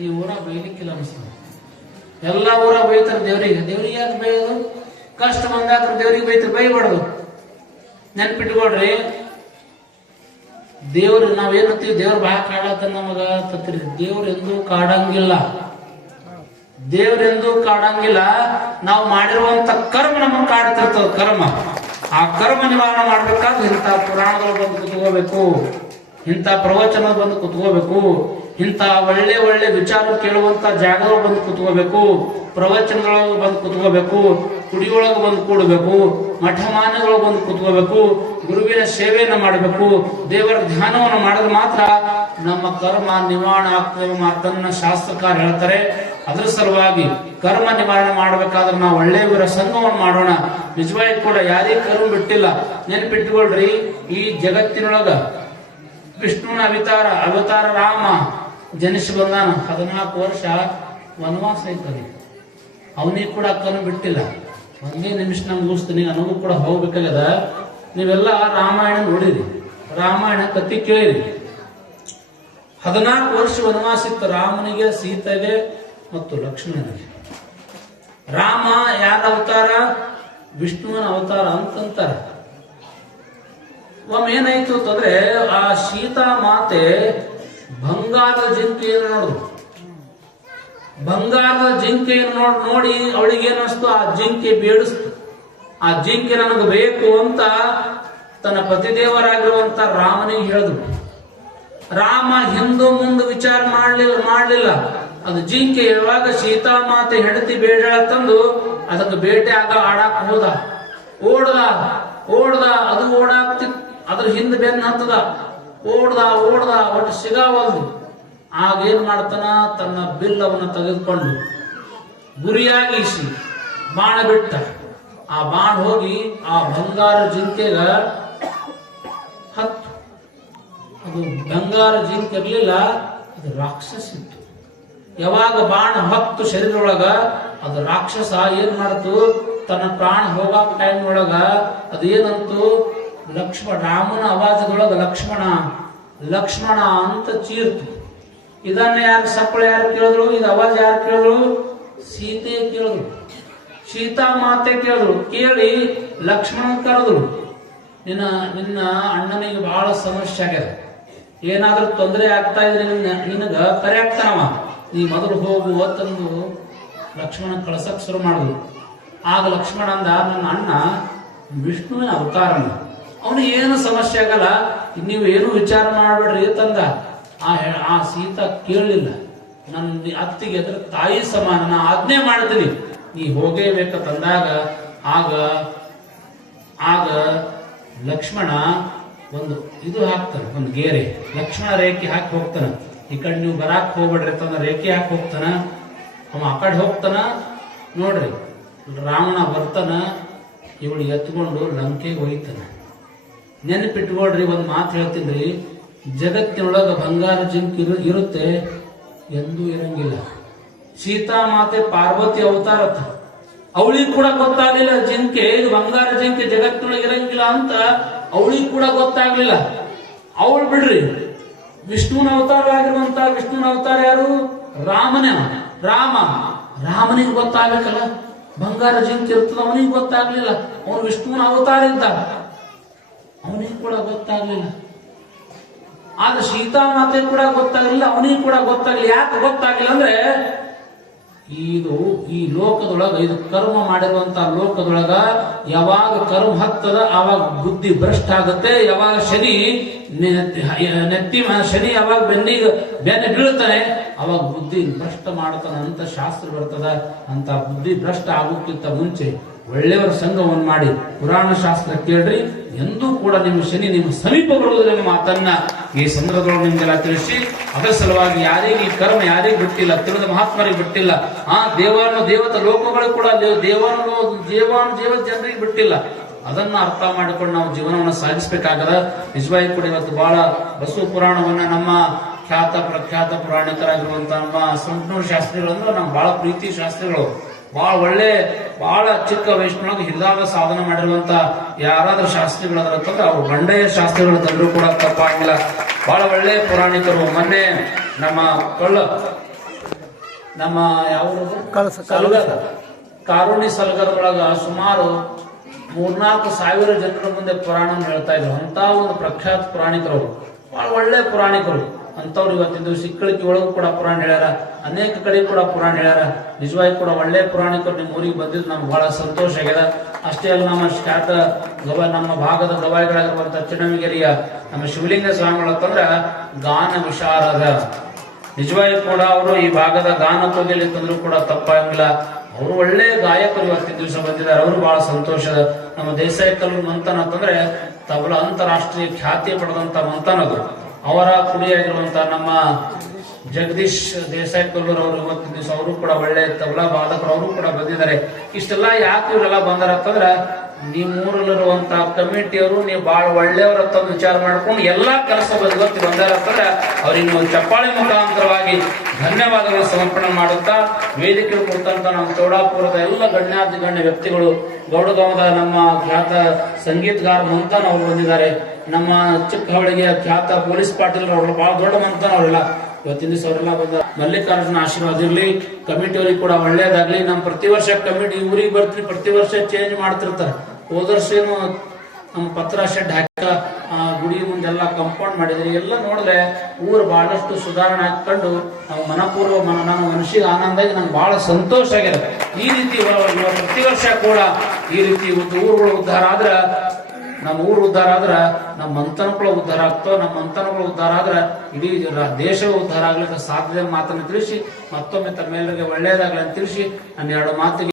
ಈ ಊರ ಬೈಲಿಕ್ಕಿಲ್ಲ ಅನಿಸ್ತದೆ ಎಲ್ಲ ಊರ ಬೈತಾರೆ ದೇವ್ರಿಗೆ. ದೇವ್ರಿಗೆ ಯಾಕೆ ಬೈಯೋದು? ಕಷ್ಟ ಬಂದಾಗ ದೇವ್ರಿಗೆ ಬೈತಾರೆ, ಬೈಬಾರ್ದು. ನೆನ್ಪಿಟ್ಕೊಡ್ರಿ ದೇವ್ರು ನಾವೇನಂತೀವಿ ದೇವ್ರ ಬಾ ಕಾಡತ್ತ ನಮಗ ತತ್ರಿ ದೇವ್ರ ಎಂದೂ ಕಾಡಂಗಿಲ್ಲ. ದೇವ್ರೆಂದೂ ಕಾಡಂಗಿಲ್ಲ. ನಾವು ಮಾಡಿರುವಂತ ಕರ್ಮ ನಮ್ಮನ್ನು ಕಾಡ್ತಿರ್ತದ, ಕರ್ಮ. ಆ ಕರ್ಮ ನಿವಾರಣೆ ಮಾಡ್ಬೇಕಾದ್ರೆ ಇಂಥ ಪುರಾಣಗಳು ಬಂದು ಕುತ್ಕೋಬೇಕು. ಇಂಥ ಪ್ರವಚನ ಬಂದು ಕುತ್ಕೋಬೇಕು, ಇಂಥ ಒಳ್ಳೆ ಒಳ್ಳೆ ವಿಚಾರ ಕೇಳುವಂತ ಜಾಗಗಳು ಬಂದು ಕುತ್ಕೋಬೇಕು ಪ್ರವಚನದೊಳಗೆ ಬಂದು ಕುತ್ಕೋಬೇಕು, ಕುಡಿಯೊಳಗೆ ಬಂದು ಕೂಡಬೇಕು, ಮಠಮಾನ್ಯಗಳು ಬಂದು ಕುತ್ಕೋಬೇಕು, ಗುರುವಿನ ಸೇವೆಯನ್ನು ಮಾಡಬೇಕು, ದೇವರ ಧ್ಯಾನವನ್ನು ಮಾಡಿದ್ರೆ ಮಾತ್ರ ನಮ್ಮ ಕರ್ಮ ನಿವಾರಣೆ ಆಗ್ತದೆ ಮಾತನ್ನ ಶಾಸ್ತ್ರಕಾರ ಹೇಳ್ತಾರೆ. ಅದ್ರ ಸಲುವಾಗಿ ಕರ್ಮ ನಿವಾರಣೆ ಮಾಡಬೇಕಾದ್ರೆ ನಾವು ಒಳ್ಳೆಯವರ ಸಂಘವನ್ನು ಮಾಡೋಣ. ನಿಜವಾಗಿ ಕೂಡ ಯಾರೇ ಕರ್ಮ ಬಿಟ್ಟಿಲ್ಲ, ನೆನಪಿಟ್ಕೊಳ್ರಿ, ಈ ಜಗತ್ತಿನೊಳಗ ವಿಷ್ಣುವಿನ ಅವತಾರ ಅವತಾರ ರಾಮ, ಜನಿಸಿ ಬಂದಾನ ಹದಿನಾಲ್ಕು ವರ್ಷ ವನವಾಸ ಐತದೆ ಅವನಿಗೆ ಕೂಡ ಅಕ್ಕನು ಬಿಟ್ಟಿಲ್ಲ. ಒಂದೇ ನಿಮಿಷ ನಾನು ಮುಗಿಸ್ತೀನಿ, ನನಗೂ ಕೂಡ ಹೋಗ್ಬೇಕಾಗದ ನೀವೆಲ್ಲ ರಾಮಾಯಣ ನೋಡಿರಿ. ರಾಮಾಯಣ ಕತಿ ಕೇಳಿರಿ. ಹದಿನಾಲ್ಕು ವರ್ಷ ವನವಾಸ ಇತ್ತು, ರಾಮನಿಗೆ, ಸೀತೆಗೆ ಮತ್ತು ಲಕ್ಷ್ಮಣನಿಗೆ. ರಾಮ ಯಾರ ಅವತಾರ? ವಿಷ್ಣುವಿನ ಅವತಾರ ಅಂತಂತಾರ. ಒಮ್ಮೆ ಏನಾಯ್ತು ಅಂತಂದ್ರೆ ಆ ಸೀತಾ ಮಾತೆ ಬಂಗಾರದ ಜಿಂಕೆಯನ್ನು ನೋಡಿದ್ರು. ಬಂಗಾರದ ಜಿಂಕೆಯನ್ನು ನೋಡಿ ನೋಡಿ ಅವಳಿಗೆ ಏನಿಸ್ತು ಆ ಜಿಂಕೆ ಬೇಡಿಸ್ತು. ಆ ಜಿಂಕೆ ನನಗೆ ಬೇಕು ಅಂತ ತನ್ನ ಪತಿದೇವರಾಗಿರುವಂತ ರಾಮನಿಗೆ ಹೇಳಿದ್ರು. ರಾಮ ಹಿಂದೂ ಮುಂದೆ ವಿಚಾರ ಮಾಡಲಿಲ್ಲ ಮಾಡಲಿಲ್ಲ. ಅದು ಜಿಂಕೆ ಯಾವಾಗ ಸೀತಾಮಾತೆ ಹೆಂಡತಿ ಬೇಡ ತಂದು ಅದಕ್ಕೆ ಬೇಟೆ ಆಗ ಆಡಾಕ್ ಹೋದ. ಓಡ್ದ ಓಡ್ದ, ಅದು ಓಡಾಕ್ತಿ ಅದ್ರ ಹಿಂದೆ ಬೆನ್ನ ಹತ್ತದ. ಓಡ್ದ ಓಡ್ದ, ಒಟ್ಟು ಸಿಗಾವಲ್ದು. ಆಗ ಏನ್ ಮಾಡ್ತಾನ? ತನ್ನ ಬಿಲ್ಲವನ್ನ ತೆಗೆದುಕೊಂಡು ಗುರಿಯಾಗಿಸಿ ಬಾಣ ಬಿಟ್ಟ. ಆ ಬಾಣ ಹೋಗಿ ಆ ಬಂಗಾರ ಜಿಂಕೆಗ ಹತ್ತು. ಅದು ಬಂಗಾರ ಜಿಂಕೆ ಇರಲಿಲ್ಲ, ಅದು ರಾಕ್ಷಸ ಇತ್ತು. ಯಾವಾಗ ಬಾಣ ಹತ್ತು ಶರೀರದೊಳಗ, ಅದು ರಾಕ್ಷಸ ಏನ್ ಮಾಡ್ತು? ತನ್ನ ಪ್ರಾಣ ಹೋಗಾಕ ಟೈಮ್ ಒಳಗ ಅದೇನಂತು? ಲಕ್ಷ್ಮಣ, ರಾಮನ ಅವಾಜದೊಳಗ ಲಕ್ಷ್ಮಣ ಲಕ್ಷ್ಮಣ ಅಂತ ಚೀರ್ತು ಇದನ್ನ ಯಾರು ಸಪ್ಪಳ ಯಾರು ಕೇಳಿದ್ರು? ಇದು ಅವಾಜ್ ಯಾರು ಕೇಳಿದ್ರು? ಸೀತೆ ಕೇಳಿದ್ರು. ಸೀತಾ ಮಾತೆ ಕೇಳಿದ್ರು. ಕೇಳಿ ಲಕ್ಷ್ಮಣ ಕರೆದ್ರು. ನಿನ್ನ ನಿನ್ನ ಅಣ್ಣನಿಗೆ ಬಹಳ ಸಮಸ್ಯೆ ಆಗ್ಯದ. ಏನಾದ್ರೂ ತೊಂದರೆ ಆಗ್ತಾ ಇದ್ರೆ ನಿನ್ನ, ನಿನಗ ಕರೆ ಆಗ್ತಾನವ ನೀ ಮೊದಲು ಹೋಗು ತಂದು ಲಕ್ಷ್ಮಣ ಕಳ್ಸಕ್ ಶುರು ಮಾಡಿದ್ರು. ಆಗ ಲಕ್ಷ್ಮಣ ಅಂದ, ನನ್ನ ಅಣ್ಣ ವಿಷ್ಣುವಿನ ಅವತಾರ ಅವನಿಗೆ ಏನು ಸಮಸ್ಯೆ ಆಗಲ್ಲ. ನೀವು ಏನು ವಿಚಾರ ಮಾಡಬೇಡ್ರಿ ತಂದ. ಆ ಆ ಸೀತ ಕೇಳಲಿಲ್ಲ. ನನ್ನ ಅತ್ತಿಗೆ ಅದ್ರ ತಾಯಿ ಸಮಾನ, ನಾ ಆಜ್ಞೆ ಮಾಡ್ತೀನಿ. ನೀ ಹೋಗೇಬೇಕ ತಂದಾಗ. ಆಗ ಆಗ ಲಕ್ಷ್ಮಣ ಒಂದು ಇದು ಹಾಕ್ತಾನೆ, ಒಂದು ಗೇರೆ. ಲಕ್ಷ್ಮಣ ರೇಖೆ ಹಾಕಿ ಹೋಗ್ತಾನ. ಈ ಕಡೆ ನೀವು ಬರಾಕ್ ಹೋಗ್ಬೇಡ್ರಿ ತಂದ, ರೇಖೆ ಹಾಕಿ ಹೋಗ್ತಾನ. ಅವ ಆ ಕಡೆ ಹೋಗ್ತಾನ. ನೋಡ್ರಿ, ರಾವಣ ಬರ್ತಾನ. ಇವಳು ಎತ್ಕೊಂಡು ಲಂಕೆಗೆ ಒಯ್ತಾನ. ನೆನಪಿಟ್ಕೊಳ್ರಿ ಒಂದು ಮಾತು ಹೇಳ್ತೀನಿ ಜಗತ್ತಿನೊಳಗ ಬಂಗಾರ ಜಿಂಕ್ ಇರು ಇರುತ್ತೆ ಎಂದೂ ಇರಂಗಿಲ್ಲ. ಸೀತಾ ಮಾತೆ, ಪಾರ್ವತಿ ಅವತಾರ ಅವಳಿಗೆ ಕೂಡ ಗೊತ್ತಾಗ್ಲಿಲ್ಲ ಜಿಂಕೆ, ಇದು ಬಂಗಾರ ಜಿಂಕೆ ಜಗತ್ತಿನೊಳಗೆ ಇರಂಗಿಲ್ಲ ಅಂತ ಅವಳಿಗೆ ಕೂಡ ಗೊತ್ತಾಗ್ಲಿಲ್ಲ. ಅವಳು ಬಿಡ್ರಿ, ವಿಷ್ಣುವಿನ ಅವತಾರ ಆಗಿರುವಂತ ವಿಷ್ಣುವಿನ ಅವತಾರ ಯಾರು? ರಾಮನೇ ರಾಮ. ರಾಮನಿಗೆ ಗೊತ್ತಾಗಬೇಕಲ್ಲ ಬಂಗಾರ ಜಿಂಕೆ ಇರ್ತದ ಅವನಿಗೆ ಗೊತ್ತಾಗ್ಲಿಲ್ಲ. ಅವನು ವಿಷ್ಣುವಿನ ಅವತಾರ ಇದ್ದ. ಅವನಿಗೆ ಕೂಡ ಗೊತ್ತಾಗಲಿಲ್ಲ. ಆದ್ರೆ ಸೀತಾ ಮಾತೆ ಕೂಡ ಗೊತ್ತಾಗಲಿಲ್ಲ, ಅವನಿಗೆ ಕೂಡ ಗೊತ್ತಾಗಲಿಲ್ಲ. ಯಾಕೆ ಗೊತ್ತಾಗಲಿಲ್ಲ ಅಂದ್ರೆ, ಇದು ಈ ಲೋಕದೊಳಗ, ಇದು ಕರ್ಮ ಮಾಡಿರುವಂತಹ ಲೋಕದೊಳಗ ಯಾವಾಗ ಕರ್ಮ ಹತ್ತದ ಆವಾಗ ಬುದ್ಧಿ ಭ್ರಷ್ಟ ಆಗುತ್ತೆ, ಯಾವಾಗ ಶನಿ ನೆತ್ತಿ ಶನಿ ಯಾವಾಗ ಬೆನ್ನಿಗೆ, ಬೆನ್ನ ಬೀಳ್ತಾನೆ ಅವಾಗ ಬುದ್ಧಿ ಭ್ರಷ್ಟ ಮಾಡ್ತಾನೆ ಅಂತ ಶಾಸ್ತ್ರ ಬರ್ತದ. ಅಂತ ಬುದ್ಧಿ ಭ್ರಷ್ಟ ಆಗೋಕ್ಕಿಂತ ಮುಂಚೆ ಒಳ್ಳೆಯವರ ಸಂಘವನ್ನು ಮಾಡಿ ಪುರಾಣ ಶಾಸ್ತ್ರ ಕೇಳ್ರಿ, ಎಂದೂ ಕೂಡ ನಿಮ್ಮ ಶನಿ ನಿಮ್ಮ ಸಮೀಪ ನಿಮ್ಮ ಮಾತನ್ನ. ಈ ಸಂದರ್ಭದೊಳಗೆ ನಿಮಗೆಲ್ಲ ತಿಳಿಸಿ, ಅದರ ಸಲುವಾಗಿ ಯಾರಿಗೆ ಈ ಕರ್ಮ ಯಾರಿಗೆ ಬಿಟ್ಟಿಲ್ಲ, ತಿಳಿದ ಮಹಾತ್ಮರಿಗೆ ಬಿಟ್ಟಿಲ್ಲ, ಆ ದೇವಾನು ದೇವತ ಲೋಕಗಳು ಕೂಡ ದೇವ- ದೇವಾನು ದೇವಾನು ದೇವ ಜನರಿಗೆ ಬಿಟ್ಟಿಲ್ಲ. ಅದನ್ನ ಅರ್ಥ ಮಾಡಿಕೊಂಡು ನಾವು ಜೀವನವನ್ನು ಸಾಗಿಸಬೇಕಾಗದ. ನಿಜವಾಗಿ ಕೂಡ ಇವತ್ತು ಬಹಳ ಬಸವ ಪುರಾಣವನ್ನ ನಮ್ಮ ಖ್ಯಾತ ಪ್ರಖ್ಯಾತ ಪುರಾಣಿಕರಾಗಿರುವಂತಹ ನಮ್ಮ ಸಂತನೂರು ಶಾಸ್ತ್ರಿಗಳು ಅಂದ್ರೆ ನಮ್ಮ ಬಹಳ ಪ್ರೀತಿ ಶಾಸ್ತ್ರಿಗಳು. ಬಹಳ ಒಳ್ಳೆ ಬಹಳ ಚಿಕ್ಕ ವಯಸ್ಸಿನೊಳಗೆ ಹಿರಿದಾಗ ಸಾಧನೆ ಮಾಡಿರುವಂತ ಯಾರಾದ್ರೂ ಶಾಸ್ತ್ರಿಗಳು ಅಂತಂದ್ರೆ ಅವ್ರು ಬಂಡೆಯ ಶಾಸ್ತ್ರಿಗಳು ತಂದ್ರು ಕೂಡ ತಪ್ಪಾಗಿಲ್ಲ. ಬಹಳ ಒಳ್ಳೆ ಪುರಾಣಿಕರು. ಮೊನ್ನೆ ನಮ್ಮ ಕೊಳ್ಳ ನಮ್ಮ ಯಾವ ಕಾರುಣಿ ಸಲಗರದೊಳಗ ಸುಮಾರು ಮೂರ್ನಾಲ್ಕು ಸಾವಿರ ಜನರ ಮುಂದೆ ಪುರಾಣ ಹೇಳ್ತಾ ಇದ್ರು. ಅಂತ ಒಂದು ಪ್ರಖ್ಯಾತ ಪುರಾಣಿಕರು. ಬಹಳ ಒಳ್ಳೆ ಪುರಾಣಿಕರು. ಅಂತವ್ರು ಇವತ್ತಿದ್ದು ಸಿಕ್ಕಳಿಕೆ ಒಳಗೂ ಕೂಡ ಪುರಾಣ ಹೇಳ್ಯಾರ, ಅನೇಕ ಕಡೆ ಕೂಡ ಪುರಾಣ ಹೇಳ್ಯಾರ. ನಿಜವಾಗಿ ಕೂಡ ಒಳ್ಳೆ ಪುರಾಣಿಕರು ನಿಮ್ಮ ಊರಿಗೆ ಬಂದಿದ್ದು ನಮ್ಗೆ ಬಹಳ ಸಂತೋಷ ಆಗ್ಯದ. ಅಷ್ಟೇ ಅಲ್ಲ ನಮ್ಮ ಖ್ಯಾತ ಗವ, ನಮ್ಮ ಭಾಗದ ಗವಾಯಿಗಳಾಗಿರುವಂತಹ ಚಿಣಮಗಿರಿಯ ನಮ್ಮ ಶಿವಲಿಂಗ ಸ್ವಾಮಿಗಳು ಅಂತಂದ್ರ ಗಾನ ವಿಶಾರದ. ನಿಜವಾಗಿ ಕೂಡ ಅವರು ಈ ಭಾಗದ ಗಾನ ಕೋಗಿಲಿ ತಂದ್ರು ಕೂಡ ತಪ್ಪಾಗಿಲ್ಲ ಅವರು ಒಳ್ಳೆ ಗಾಯಕರು ಇವತ್ತಿನ ದಿವಸ ಬಂದಿದ್ದಾರೆ. ಅವರು ಬಹಳ ಸಂತೋಷದ. ನಮ್ಮ ದೇಸಾಯಿ ಕಲ್ಲು ಮಂತನ ಅಂತಂದ್ರೆ ತಬಲ ಅಂತಾರಾಷ್ಟ್ರೀಯ ಖ್ಯಾತಿ ಪಡೆದಂತ ಮಂತನದು ಅವರ ಕುಡಿಯಾಗಿರುವಂತಹ ನಮ್ಮ ಜಗದೀಶ್ ದೇಸಾಯಿ ಕಲ್ಲೂರ್ ಅವರು ಇವತ್ತಿನ ದಿವಸ ಅವರು ಕೂಡ ಒಳ್ಳೆ ತಬಲಾ ಬಾಧಕರು ಅವರು ಕೂಡ ಬಂದಿದ್ದಾರೆ. ಇಷ್ಟೆಲ್ಲ ಯಾಕೆ ಇವರೆಲ್ಲ ಬಂದಾರ ಅಂತಂದ್ರ ನಿಮ್ಮ ಊರಲ್ಲಿರುವಂತ ಕಮಿಟಿಯವರು, ನೀವು ಬಹಳ ಒಳ್ಳೆಯವರ ತಂದು ವಿಚಾರ ಮಾಡ್ಕೊಂಡು ಎಲ್ಲಾ ಕೆಲಸ ಇವತ್ತು ಬಂದಾರ ಅಂತಂದ್ರೆ ಅವ್ರಿಗೆ ಚಪ್ಪಾಳೆ ಮುಖಾಂತರವಾಗಿ ಧನ್ಯವಾದಗಳು ಸಮರ್ಪಣೆ ಮಾಡುತ್ತಾ ವೇದಿಕೆ ಕುರಿತಂತ ನಮ್ಮ ಚೌಡಾಪುರದ ಎಲ್ಲ ಗಣ್ಯಾತಿ ಗಣ್ಯ ವ್ಯಕ್ತಿಗಳು, ಗೌಡಗಾಂವದ ನಮ್ಮ ಖ್ಯಾತ ಸಂಗೀತಗಾರ ಮಂತನ್ ಅವರು ಬಂದಿದ್ದಾರೆ. ನಮ್ಮ ಚಿಕ್ಕವಳಿಗೆ ಖ್ಯಾತ ಪೊಲೀಸ್ ಪಾಟೀಲ್ ಅವರು, ಬಹಳ ದೊಡ್ಡ ಮಂತನ್ ಅವರೆಲ್ಲ. ಇವತ್ತಿನ ದಿವಸ ಅವರೆಲ್ಲ ಬಂದ ಮಲ್ಲಿಕಾರ್ಜುನ ಆಶೀರ್ವಾದ ಇರಲಿ ಕಮಿಟಿ ಅವ್ರಿಗೆ ಕೂಡ ಒಳ್ಳೇದಾಗ್ಲಿ. ನಮ್ಮ ಪ್ರತಿ ವರ್ಷ ಕಮಿಟಿ ಊರಿಗೆ ಬರ್ತೀವಿ ಪ್ರತಿ ವರ್ಷ ಚೇಂಜ್ ಮಾಡ್ತಿರ್ತಾರೆ. ಹೋದ ವರ್ಷ ಏನು ನಮ್ಮ ಪತ್ರ ಶೆಡ್ ಹಾಕ ಗುಡಿ ಮುಂದೆಲ್ಲ ಕಂಪೌಂಡ್ ಮಾಡಿದ್ರಿ. ಎಲ್ಲ ನೋಡಿದ್ರೆ ಊರು ಬಹಳಷ್ಟು ಸುಧಾರಣೆ ಹಾಕೊಂಡು ಮನಪೂರ್ವ ಮನ ನನ್ನ ಮನುಷ್ಯಗೆ ಆನಂದ ಆಗಿ ನಂಗೆ ಬಹಳ ಸಂತೋಷ ಆಗಿದೆ ಈ ರೀತಿ ಪ್ರತಿ ವರ್ಷ ಕೂಡ ಈ ರೀತಿ ಒಂದು ಊರುಗಳು ಉದ್ಧಾರ ಆದ್ರ, ನಮ್ಮ ಊರು ಉದ್ಧಾರ ಆದ್ರ, ನಮ್ಮ ಮಂತನಗಳು ಉದ್ಧಾರ ಆಗ್ತೋ, ನಮ್ಮ ಮಂತನಗಳು ಉದ್ಧಾರ ಆದ್ರ, ಇಡೀ ದೇಶ ಉದ್ಧಾರ ಆಗ್ಲಿಕ್ಕೆ ಸಾಧ್ಯತೆ ಮಾತನ್ನು ತಿಳಿಸಿ, ಮತ್ತೊಮ್ಮೆ ತಮ್ಮೆಲ್ಲರಿಗೆ ಒಳ್ಳೆಯದಾಗಲಿ ಅಂತ ತಿಳಿಸಿ, ನನ್ನ ಎರಡು ಮಾತಿಗೆ